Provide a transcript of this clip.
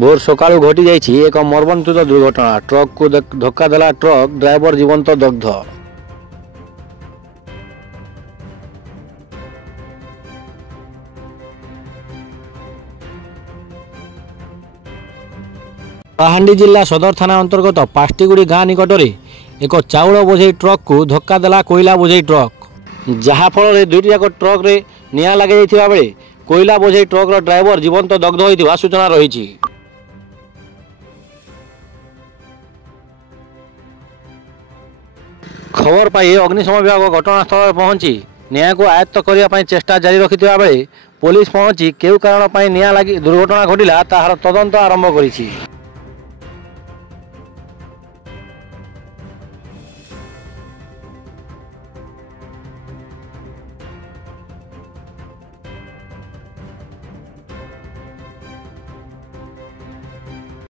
भोर सकाळु घटी जाइछि एक मर्मन्तुद दुर्घटना। ट्रक को धक्का देला ट्रक ड्राइवर जीवंत दग्ध। कलाहांडी जिला सदर थाना अंतर्गत पाष्टीगुड़ी गाँ निकट में एक चाउल बोझे ट्रक को धक्का देला कोयला बोझे ट्रक, जहाँफल दुईटी जाक ट्रक रे निआं लगे जाइथिबा बेले कोयला बोझे ट्रक ड्राइवर जीवंत दग्ध होइथिबा सूचना रही। खबर पाई अग्निशम विभाग घटनास्थल पहुंची निआं को आयत्त करने चेष्टा जारी रखिथिबा बेले पुलिस पहुंची केउ कारण निआं लगी दुर्घटना घटिला ताहार तदंत आरंभ करिछि।